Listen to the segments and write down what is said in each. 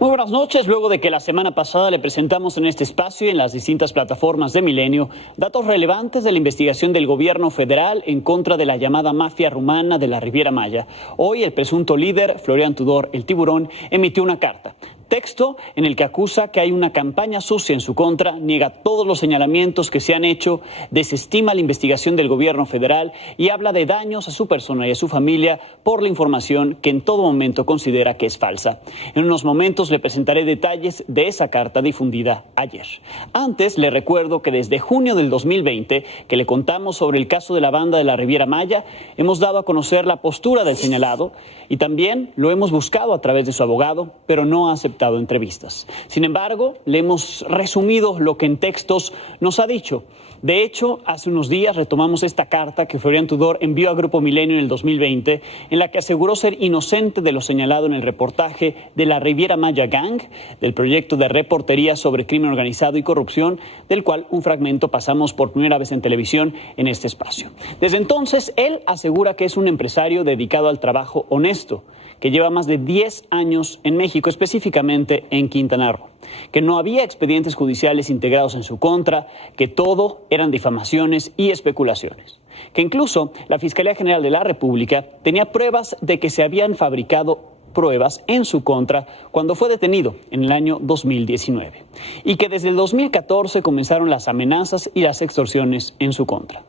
Muy buenas noches. Luego de que la semana pasada le presentamos en este espacio y en las distintas plataformas de Milenio datos relevantes de la investigación del gobierno federal en contra de la llamada mafia rumana de la Riviera Maya, hoy el presunto líder, Florian Tudor, el Tiburón, emitió una carta. Texto en el que acusa que hay una campaña sucia en su contra, niega todos los señalamientos que se han hecho, desestima la investigación del gobierno federal y habla de daños a su persona y a su familia por la información que en todo momento considera que es falsa. En unos momentos le presentaré detalles de esa carta difundida ayer. Antes le recuerdo que desde junio del 2020, que le contamos sobre el caso de la banda de la Riviera Maya, hemos dado a conocer la postura del señalado y también lo hemos buscado a través de su abogado, pero no ha aceptado entrevistas. Sin embargo, le hemos resumido lo que en textos nos ha dicho. De hecho, hace unos días retomamos esta carta que Florian Tudor envió a Grupo Milenio en el 2020, en la que aseguró ser inocente de lo señalado en el reportaje de la Riviera Maya Gang, del proyecto de reportería sobre crimen organizado y corrupción, del cual un fragmento pasamos por primera vez en televisión en este espacio. Desde entonces, él asegura que es un empresario dedicado al trabajo honesto, que lleva más de 10 años en México, específicamente en Quintana Roo, que no había expedientes judiciales integrados en su contra, que todo eran difamaciones y especulaciones, que incluso la Fiscalía General de la República tenía pruebas de que se habían fabricado pruebas en su contra cuando fue detenido en el año 2019 y que desde el 2014 comenzaron las amenazas y las extorsiones en su contra.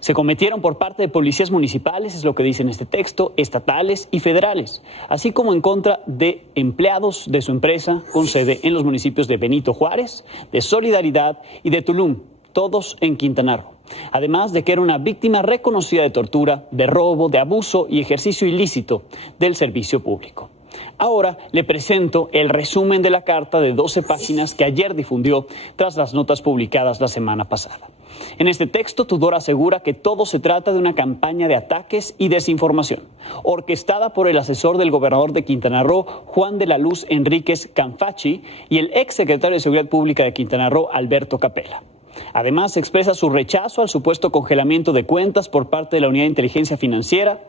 Se cometieron por parte de policías municipales, es lo que dice en este texto, estatales y federales, así como en contra de empleados de su empresa con sede en los municipios de Benito Juárez, de Solidaridad y de Tulum, todos en Quintana Roo. Además de que era una víctima reconocida de tortura, de robo, de abuso y ejercicio ilícito del servicio público. Ahora le presento el resumen de la carta de 12 páginas que ayer difundió tras las notas publicadas la semana pasada. En este texto, Tudor asegura que todo se trata de una campaña de ataques y desinformación, orquestada por el asesor del gobernador de Quintana Roo, Juan de la Luz Enríquez Canfachi, y el exsecretario de Seguridad Pública de Quintana Roo, Alberto Capella. Además, expresa su rechazo al supuesto congelamiento de cuentas por parte de la Unidad de Inteligencia Financiera,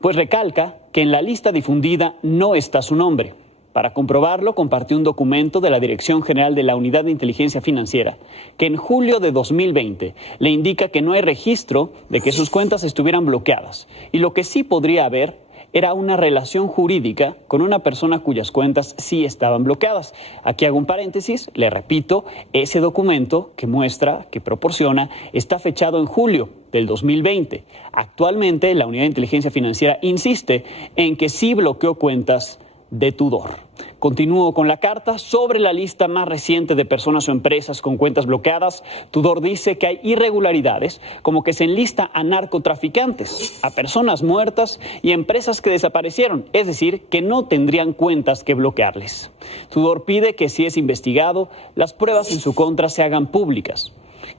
pues recalca que en la lista difundida no está su nombre. Para comprobarlo, compartió un documento de la Dirección General de la Unidad de Inteligencia Financiera, que en julio de 2020 le indica que no hay registro de que sus cuentas estuvieran bloqueadas, y lo que sí podría haber era una relación jurídica con una persona cuyas cuentas sí estaban bloqueadas. Aquí hago un paréntesis, le repito, ese documento que muestra, que proporciona, está fechado en julio del 2020. Actualmente, la Unidad de Inteligencia Financiera insiste en que sí bloqueó cuentas de Tudor. Continúo con la carta. Sobre la lista más reciente de personas o empresas con cuentas bloqueadas, Tudor dice que hay irregularidades, como que se enlista a narcotraficantes, a personas muertas y empresas que desaparecieron, es decir, que no tendrían cuentas que bloquearles. Tudor pide que, si es investigado, las pruebas en su contra se hagan públicas,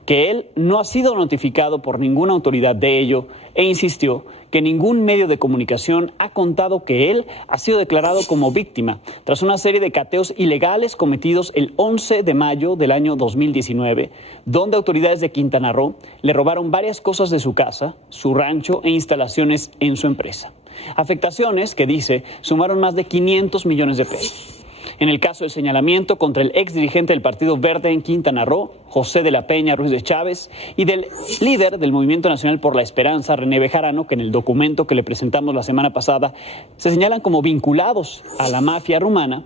que él no ha sido notificado por ninguna autoridad de ello e insistió que ningún medio de comunicación ha contado que él ha sido declarado como víctima tras una serie de cateos ilegales cometidos el 11 de mayo del año 2019, donde autoridades de Quintana Roo le robaron varias cosas de su casa, su rancho e instalaciones en su empresa. Afectaciones que, dice, sumaron más de 500 millones de pesos. En el caso del señalamiento contra el exdirigente del Partido Verde en Quintana Roo, José de la Peña Ruiz de Chávez, y del líder del Movimiento Nacional por la Esperanza, René Bejarano, que en el documento que le presentamos la semana pasada se señalan como vinculados a la mafia rumana,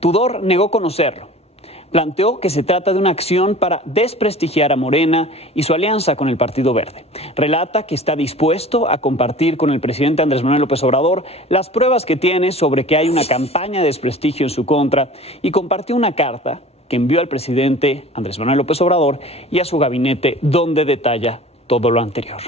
Tudor negó conocerlo. Planteó que se trata de una acción para desprestigiar a Morena y su alianza con el Partido Verde. Relata que está dispuesto a compartir con el presidente Andrés Manuel López Obrador las pruebas que tiene sobre que hay una campaña de desprestigio en su contra y compartió una carta que envió al presidente Andrés Manuel López Obrador y a su gabinete, donde detalla todo lo anterior.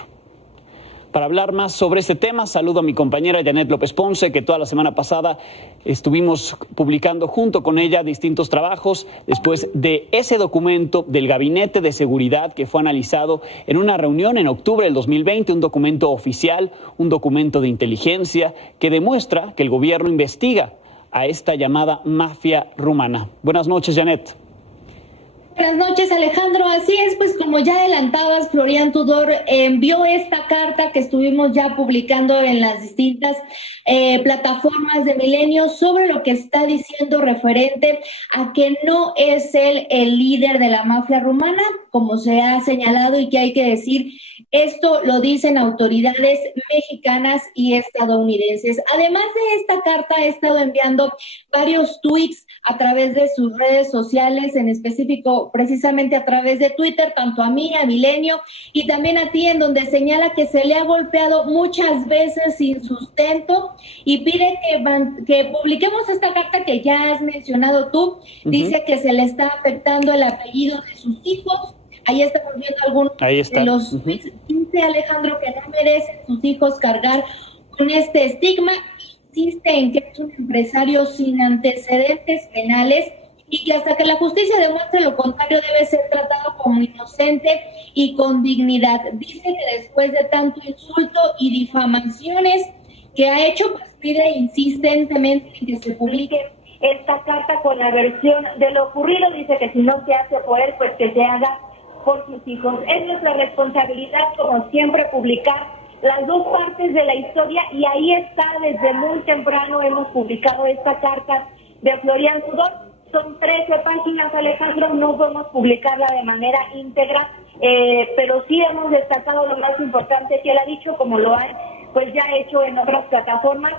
Para hablar más sobre este tema, saludo a mi compañera Janet López Ponce, que toda la semana pasada estuvimos publicando junto con ella distintos trabajos después de ese documento del Gabinete de Seguridad que fue analizado en una reunión en octubre del 2020, un documento oficial, un documento de inteligencia que demuestra que el gobierno investiga a esta llamada mafia rumana. Buenas noches, Janet. Buenas noches, Alejandro. Así es, pues como ya adelantabas, Florian Tudor envió esta carta que estuvimos ya publicando en las distintas plataformas de Milenio sobre lo que está diciendo referente a que no es él el líder de la mafia rumana, como se ha señalado y que hay que decir, esto lo dicen autoridades mexicanas y estadounidenses. Además de esta carta, ha estado enviando varios tweets a través de sus redes sociales, en específico precisamente a través de Twitter, tanto a mí, a Milenio y también a ti, en donde señala que se le ha golpeado muchas veces sin sustento y pide que publiquemos esta carta que ya has mencionado tú. Dice que se le está afectando el apellido de sus hijos. Ahí estamos viendo algunos de los tweets. Dice Alejandro que no merecen sus hijos cargar con este estigma. Insiste en que es un empresario sin antecedentes penales y que hasta que la justicia demuestre lo contrario debe ser tratado como inocente y con dignidad. Dice que después de tanto insulto y difamaciones que ha hecho, pues pide insistentemente que se publique esta carta con la versión de lo ocurrido. Dice que si no se hace por él, pues que se haga por sus hijos. Es nuestra responsabilidad, como siempre, publicar las dos partes de la historia, y ahí está, desde muy temprano hemos publicado esta carta de Florian Tudor. Son 13 páginas, Alejandro, no podemos publicarla de manera íntegra, pero sí hemos destacado lo más importante que él ha dicho, como lo han pues ya hecho en otras plataformas.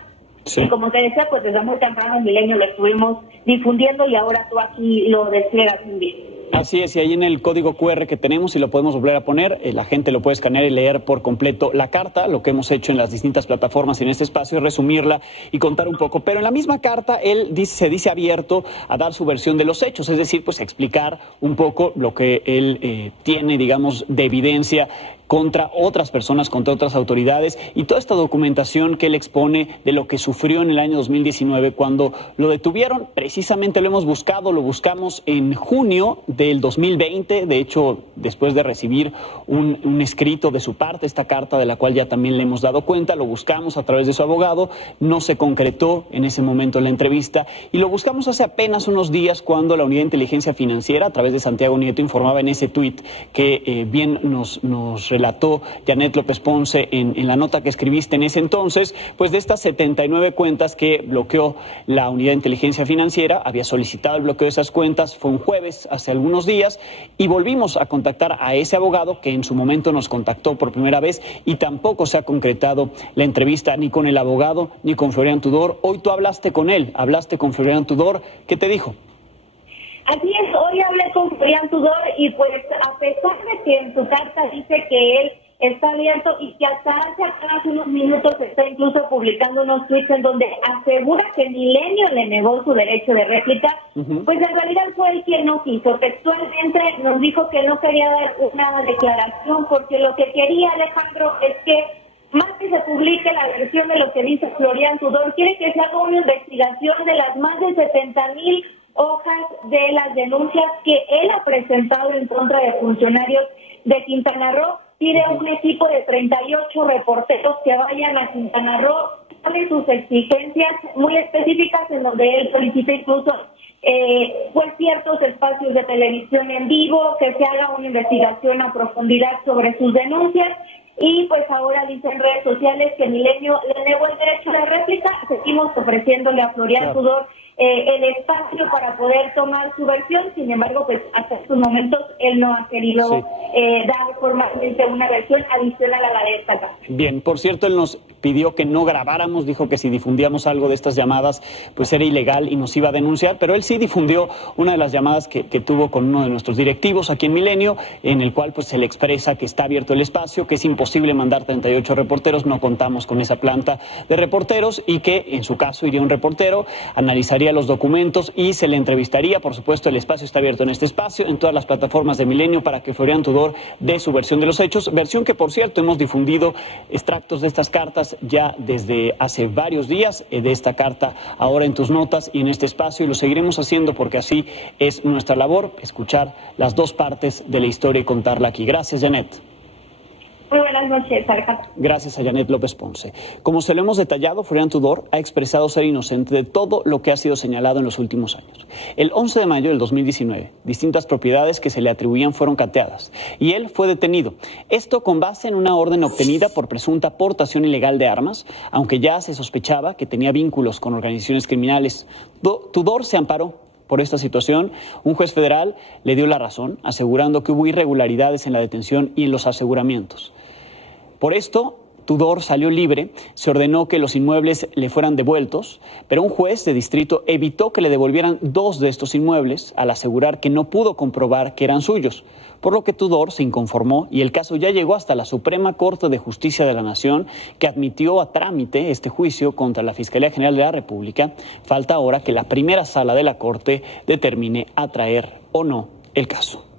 Sí. Y como te decía, pues desde muy temprano en Milenio lo estuvimos difundiendo y ahora tú aquí lo despliegas muy bien. Así es, y ahí en el código QR que tenemos, y lo podemos volver a poner, la gente lo puede escanear y leer por completo la carta. Lo que hemos hecho en las distintas plataformas en este espacio es resumirla y contar un poco. Pero en la misma carta él se dice abierto a dar su versión de los hechos, es decir, pues explicar un poco lo que él tiene, digamos, de evidencia contra otras personas, contra otras autoridades, y toda esta documentación que él expone de lo que sufrió en el año 2019 cuando lo detuvieron. Precisamente lo hemos buscado, lo buscamos en junio del 2020, de hecho después de recibir un escrito de su parte, esta carta de la cual ya también le hemos dado cuenta, lo buscamos a través de su abogado, no se concretó en ese momento la entrevista, y lo buscamos hace apenas unos días cuando la Unidad de Inteligencia Financiera, a través de Santiago Nieto, informaba en ese tuit que bien nos relató Janet López Ponce en la nota que escribiste en ese entonces, pues de estas 79 cuentas que bloqueó la Unidad de Inteligencia Financiera, había solicitado el bloqueo de esas cuentas, fue un jueves, hace algunos días, y volvimos a contactar a ese abogado que en su momento nos contactó por primera vez, y tampoco se ha concretado la entrevista ni con el abogado ni con Florian Tudor. Hoy tú hablaste con él, hablaste con Florian Tudor, ¿qué te dijo? Así es, hoy hablé con Florian Tudor y pues a pesar de que en su carta dice que él está abierto y que hasta hace unos minutos está incluso publicando unos tweets en donde asegura que Milenio le negó su derecho de réplica, pues en realidad fue él quien no quiso. Textualmente nos dijo que no quería dar una declaración porque lo que quería, Alejandro, es que más que se publique la versión de lo que dice Florian Tudor, quiere que se haga una investigación de las más de 70,000 hojas de las denuncias que él ha presentado en contra de funcionarios de Quintana Roo. Pide un equipo de 38 reporteros que vayan a Quintana Roo, pone sus exigencias muy específicas en donde él solicita incluso pues ciertos espacios de televisión en vivo, que se haga una investigación a profundidad sobre sus denuncias. Y pues ahora dicen en redes sociales que Milenio le negó el derecho a la réplica. Seguimos ofreciéndole a Florian Tudor el espacio para poder tomar su versión. Sin embargo, pues hasta estos momentos él no ha querido dar formalmente una versión adicional a la de esta carta. Bien, por cierto, él nos pidió que no grabáramos, dijo que si difundíamos algo de estas llamadas pues era ilegal y nos iba a denunciar, pero él sí difundió una de las llamadas que tuvo con uno de nuestros directivos aquí en Milenio, en el cual pues se le expresa que está abierto el espacio, que es imposible mandar 38 reporteros, no contamos con esa planta de reporteros, y que en su caso iría un reportero, analizaría los documentos y se le entrevistaría. Por supuesto, el espacio está abierto en este espacio, en todas las plataformas de Milenio, para que Florian Tudor dé su versión de los hechos, versión que por cierto hemos difundido extractos de estas cartas ya desde hace varios días, de esta carta ahora en tus notas y en este espacio, y lo seguiremos haciendo porque así es nuestra labor, escuchar las dos partes de la historia y contarla aquí. Gracias, Janet. Muy buenas noches, Alejandra. Gracias a Janet López Ponce. Como se lo hemos detallado, Florian Tudor ha expresado ser inocente de todo lo que ha sido señalado en los últimos años. El 11 de mayo del 2019, distintas propiedades que se le atribuían fueron cateadas y él fue detenido. Esto con base en una orden obtenida por presunta aportación ilegal de armas, aunque ya se sospechaba que tenía vínculos con organizaciones criminales. Tudor se amparó por esta situación. Un juez federal le dio la razón, asegurando que hubo irregularidades en la detención y en los aseguramientos. Por esto, Tudor salió libre, se ordenó que los inmuebles le fueran devueltos, pero un juez de distrito evitó que le devolvieran 2 de estos inmuebles al asegurar que no pudo comprobar que eran suyos, por lo que Tudor se inconformó y el caso ya llegó hasta la Suprema Corte de Justicia de la Nación, que admitió a trámite este juicio contra la Fiscalía General de la República. Falta ahora que la primera sala de la Corte determine atraer o no el caso.